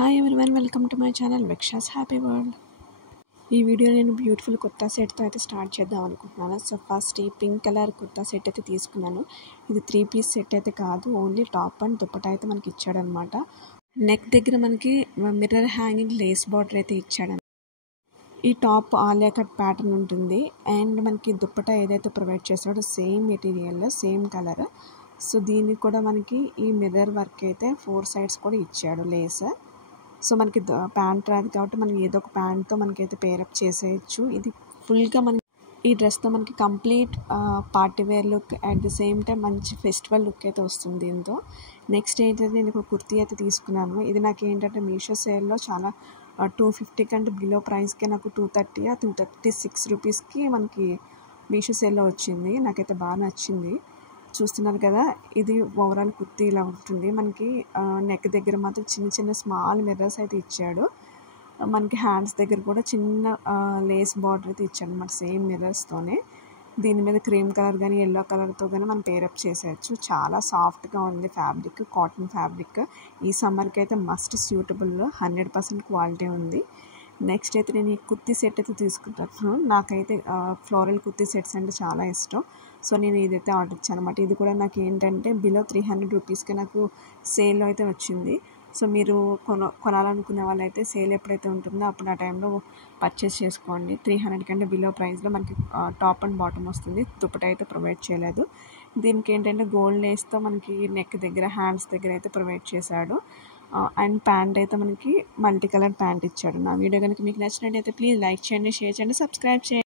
Hi everyone, welcome to my channel విక్షాస్ happy world. ఈ video నేను బ్యూటిఫుల్ కుర్తా సెట్తో అయితే స్టార్ట్ చేద్దాం అనుకుంటున్నాను. సో ఫస్ట్ ఈ పింక్ కలర్ కుర్తా సెట్ అయితే తీసుకున్నాను. ఇది 3 పీస్ సెట్ అయితే కాదు, ఓన్లీ టాప్ అండ్ దుపట్టా అయితే మనకి ఇచ్చాడనమాట. నెక్ దగ్గర మనకి మిర్రర్ హ్యాంగింగ్ లేస్ బార్డర్ అయితే ఇచ్చాడు. ఈ టాప్ ఆలియా కట్ ప్యాటర్న్ ఉంటుంది అండ్ మనకి దుపట్టా ఏదైతే ప్రొవైడ్ చేస్తాడో same material same colour. So దీనికి కూడా మనకి ఈ మిర్రర్ వర్క్ అయితే 4 సైడ్స్ కూడా ఇచ్చాడు లేస్. సో మనకి ప్యాంట్ రాదు కాబట్టి మనం ఏదో ఒక ప్యాంట్తో మనకైతే పేరప్ చేసేయచ్చు. ఇది ఫుల్గా మనకి ఈ డ్రెస్తో మనకి complete party wear look at the same time మంచి ఫెస్టివల్ లుక్ అయితే వస్తుంది దీంతో. నెక్స్ట్ ఏంటంటే నేను ఒక కుర్తీ అయితే తీసుకున్నాను. ఇది నాకు ఏంటంటే మీషో సేల్లో చాలా 250 కంటే బిలో ప్రైస్కే నాకు 236 రూపీస్కి మనకి మీషో సేల్లో వచ్చింది. నాకైతే బాగా నచ్చింది. చూస్తున్నారు కదా, ఇది ఓవరాల్ కుర్తీ ఇలా ఉంటుంది. మనకి నెక్ దగ్గర మాత్రం చిన్న చిన్న స్మాల్ మిర్రర్స్ అయితే ఇచ్చాడు. మనకి హ్యాండ్స్ దగ్గర కూడా చిన్న లేస్ బార్డర్ అయితే ఇచ్చాడు అన్నమాట సేమ్ మిర్రర్స్తోనే. దీని మీద క్రీమ్ కలర్ కానీ ఎల్లో కలర్తో కానీ మనం పేరప్ చేసేయచ్చు. చాలా సాఫ్ట్గా ఉంది ఫ్యాబ్రిక్, కాటన్ ఫ్యాబ్రిక్. ఈ సమ్మర్కి అయితే మస్ట్ సూటబుల్, 100% క్వాలిటీ ఉంది. నెక్స్ట్ అయితే నేను ఈ కుర్తీ సెట్ అయితే తీసుకుంటాను. నాకైతే ఫ్లోరల్ కుర్తీ సెట్స్ అంటే చాలా ఇష్టం. సో నేను ఇదైతే ఆర్డర్ ఇచ్చాను అనమాట. ఇది కూడా నాకు ఏంటంటే బిలో 300 రూపీస్కి నాకు సేల్లో అయితే వచ్చింది. సో మీరు కొనాలనుకునే వాళ్ళైతే సేల్ ఎప్పుడైతే ఉంటుందో అప్పుడు ఆ టైంలో పర్చేస్ చేసుకోండి. 300 కంటే బిలో ప్రైస్లో మనకి టాప్ అండ్ బాటమ్ వస్తుంది. దుపట్టా అయితే ప్రొవైడ్ చేయలేదు. దీనికి ఏంటంటే గోల్డ్ లేస్తో మనకి నెక్ దగ్గర హ్యాండ్స్ దగ్గర అయితే ప్రొవైడ్ చేశాడు. అండ్ ప్యాంట్ అయితే మనకి మల్టీ కలర్ ప్యాంట్ ఇచ్చాడు. నా వీడియో కనుక మీకు నచ్చినట్టయితే ప్లీజ్ లైక్ చేయండి, షేర్ చేయండి, సబ్స్క్రైబ్ చేయండి.